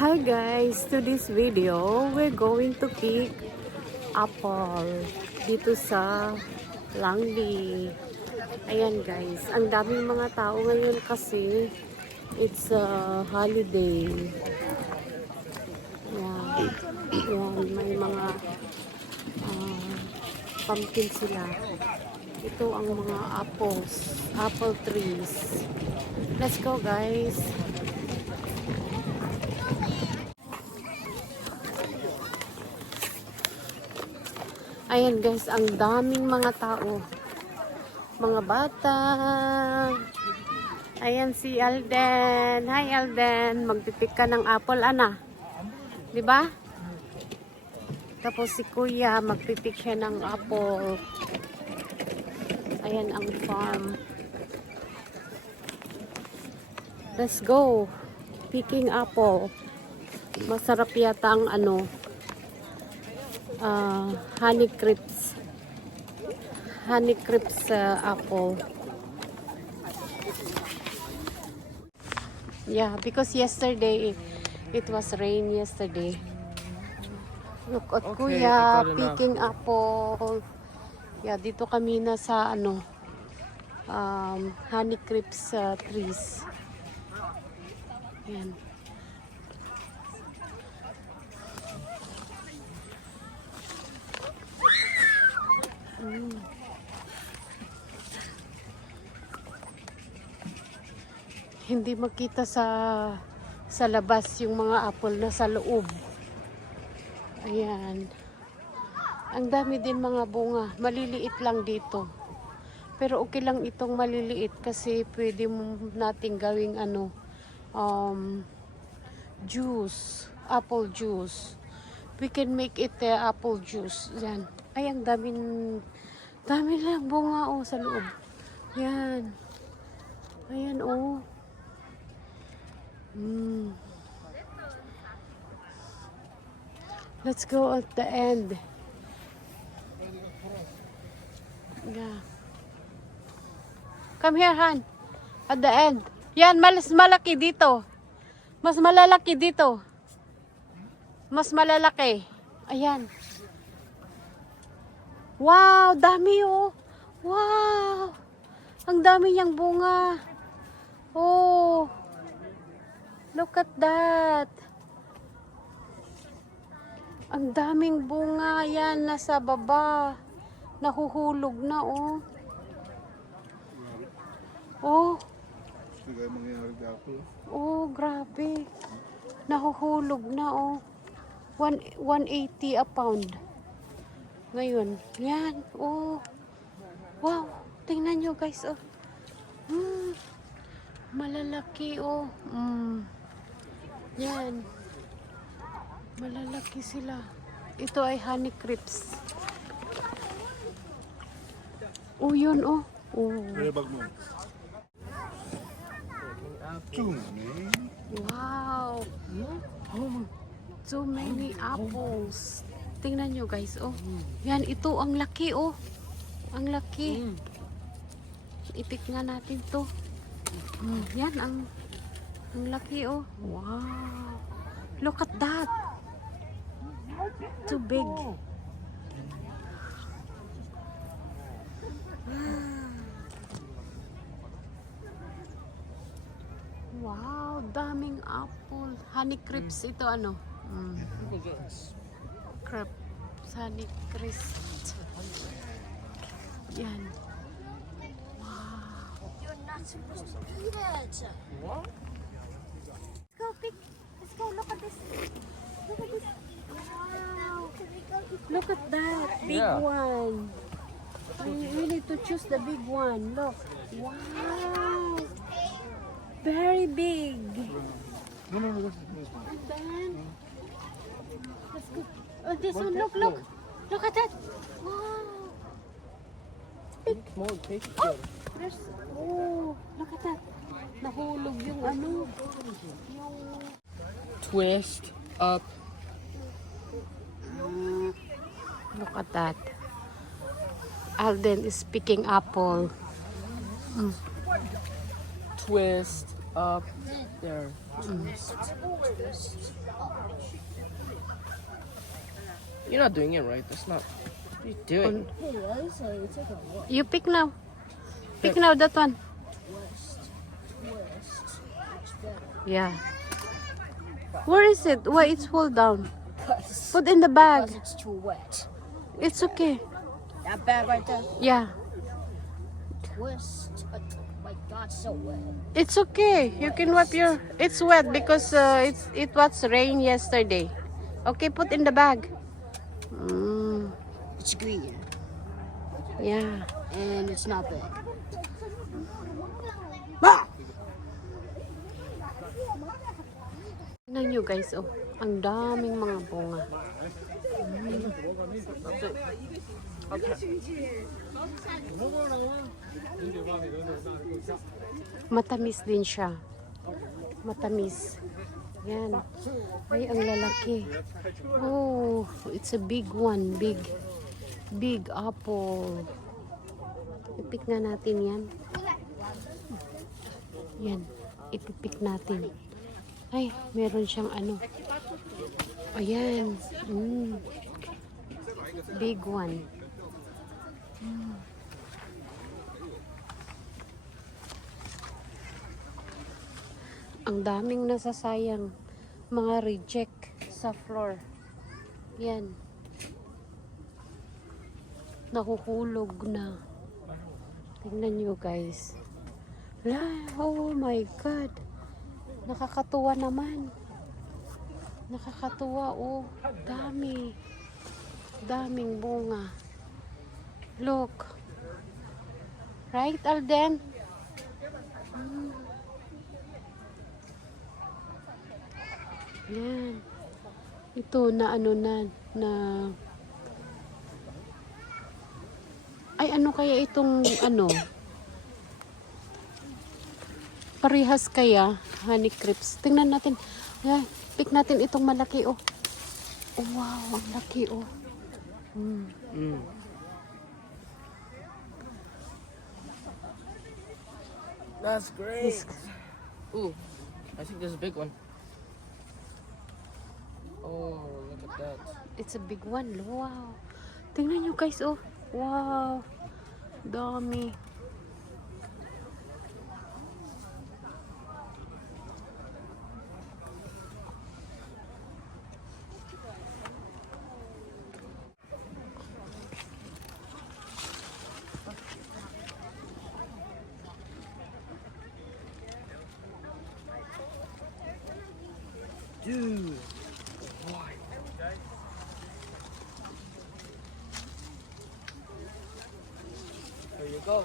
Hi guys, to this video, we're going to pick apple dito sa Langley. Ayan guys, ang daming mga tao ngayon kasi it's a holiday. Ayan, ayan may mga pumpkin sila. Ito ang mga apple trees. Let's go guys. Ayan guys, ang daming mga tao. Mga bata. Ayan si Alden. Hi Alden, magpipik ka ng apple, ana. 'Di ba? Tapos si Kuya, magpipik siya ng apple. Ayan ang farm. Let's go. Picking apple. Masarap yata ang honey crisps apple. Yeah, because yesterday it was rain yesterday. Look at Okay, Kuya ikaw rin na. picking apple. Yeah, dito kami na sa honey crisps trees. Yan. Hindi makita sa labas yung mga apple na sa loob. Ayan. Ang dami din mga bunga. Maliliit lang dito. Pero okay lang itong maliliit kasi pwede nating gawing juice, apple juice. We can make it apple juice. Yan. Ay, ang dami lang bunga sa loob. Yan. Ayan Let's go at the end. Yeah. Come here, Han. At the end. Yan, mas malaki dito. Mas malalaki dito. Mas malalaki. Ayan. Wow, dami Wow. Ang dami niyang bunga. Oh. Look at that. Ang daming bunga. Yan, nasa baba. Nahuhulog na, Oh, grabe. Nahuhulog na, 180 a pound. Ngayon, yan, Wow, tingnan nyo guys, malalaki, Yan. Malalaki sila. Ito ay honey crisps. Yun, Wow. So many apples. Tingnan nyo guys, Yan, ito ang laki, Ang laki. Ipik nga natin to. Yan, ang laki, Wow. Look at that. Too big. Wow, daming apple. Honey crisps ito, Crepes, honey crisps. Yan. Wow. You're not supposed to eat it. What? Let's go pick. Let's go. Look at this. Look at this. Wow. Look at that. Big one. We need to choose the big one. Look. Wow. Very big. No, this one. And then, let's go. This one. Look. Look at that. Wow. Small, take it. Look at that. Nahulog yung yung Twist up. Look at that. Alden is picking apple. Twist Up. There. You're not doing it right. That's not. What are you doing? You pick now. Pick now that one. Yeah. Where is it? Why it's full down? Put in the bag. It's too wet. It's okay. That bag right there. Yeah. West. Oh my God, so wet. It's okay. You can wipe your. It's wet because it was rain yesterday. Okay, put in the bag. Mm, It's green yeah. and it's not big. Tingnan nyo guys, oh, ang daming mga bunga. Matamis din siya. Matamis. Yan. Ay, ang lalaki. Oh, it's a big one. Big apple. Ipik na natin yan. Yan. Ipipik natin. Ay, meron siyang ano. Ayan. Big one. Ang daming nasasayang mga reject sa floor. Yan. Nakukulog na. Tingnan nyo guys. Oh my God. Nakakatuwa naman. Nakakatuwa, oh. Dami. Daming bunga. Look. Right, Alden? Yan. Ito na ano na ay ano kaya itong ano? Parehas kaya honey crips. Tingnan natin. Ay, pick natin itong malaki oh. Oh wow, ang laki oh. That's great. Ooh, I think there's a big one. Oh, look at that. It's a big one. Wow. Tingnan nyo guys oh. Wow. Dami. Dude. Why? There you go.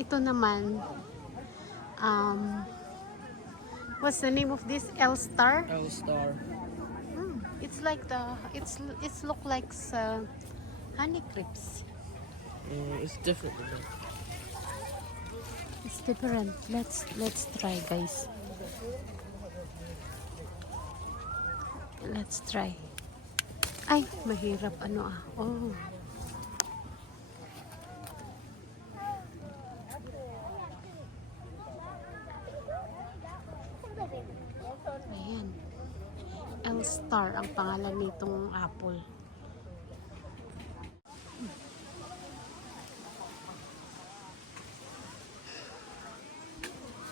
Ito naman what's the name of this? L-Star? L-Star. It's like it's look like honey crips. It's different than that. It's different. Let's try guys. Let's try. Ay, mahirap ano ah. Oh. Ayan. L-Star ang pangalan nitong apple.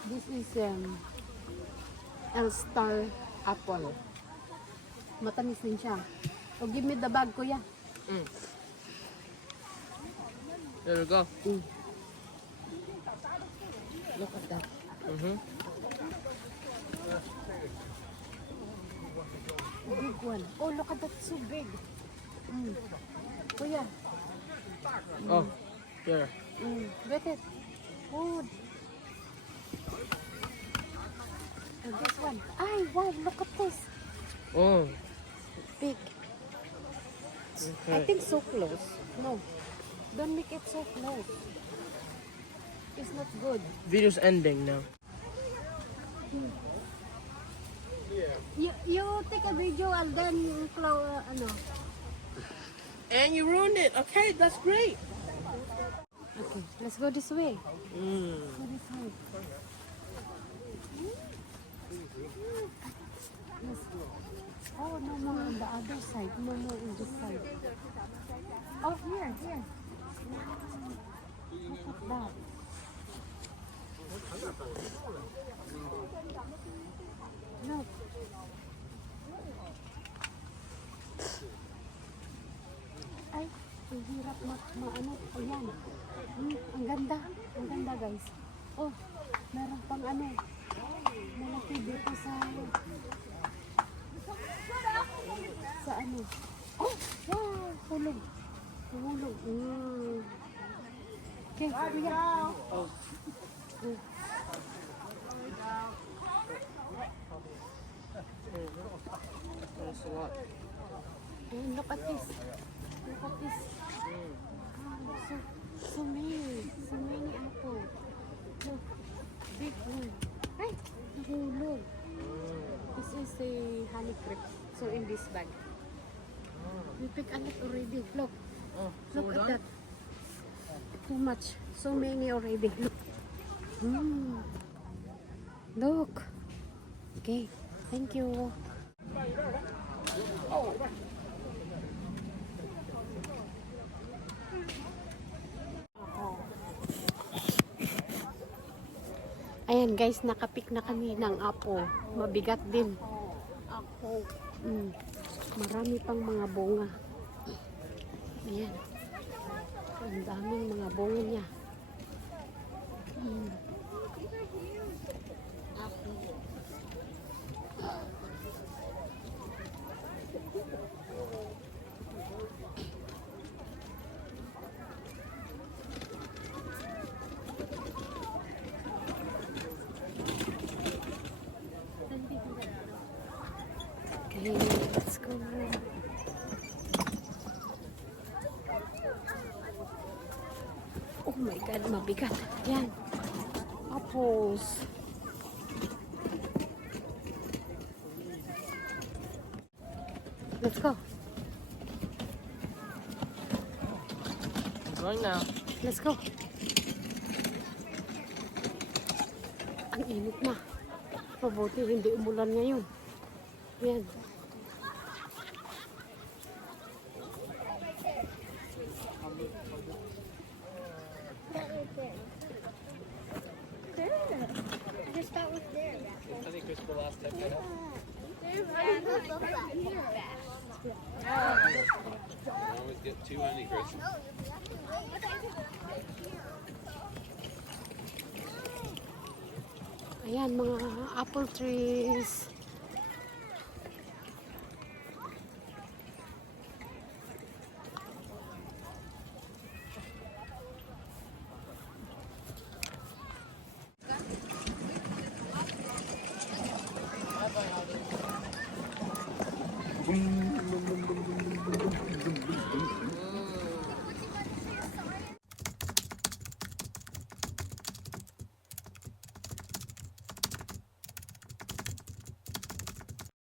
This is L-Star apple. Matamis din siya. So give me the bag, kuya. There you go. Look at that. Big one. Oh, look at that. So big. Kuya. Oh, there. Get it. Good. And this one. Ay, wow, look at this. Oh. Big. I think so close. No. Don't make it so close. It's not good. Video's ending now. You take a video and then ano. And you ruined it. Okay, that's great. Okay, let's go this way. Mm. Go this way. Yes. Oh, no more on the other side. No more on this side. Oh, here, here. Look at that. Look. Ay, ang hirap ano. Ayan. Ang ganda. Ang ganda, guys. Oh, meron pang ano. Malaki dito sa ano. Oh, wow, hulog. Hulog. Okay, kuya. Oh. There's a lot. And look at this. Look at this. Wow, so many apple. Look, big one. Ay, nahulog. This is a honey cream. So in this bag. We pick a lot already. Look, Oh, so look we're at done? that. Too much. So many already. Look. Look. Okay. Thank you. Ayan guys, nakapik na kami ng apple. Mabigat din. Apple. Marami pang mga bunga. Ayan. Ang daming mga bunga niya. Apple. Okay, let's go. Oh my God, mabigat. Yan. Apples. Let's go. I'm going now. Let's go. Ang init na. Mabuti hindi umulan ngayon. Yan. Just that was there. I think Chris the last time. Always get two honey, Chris. Ayan, mga apple trees.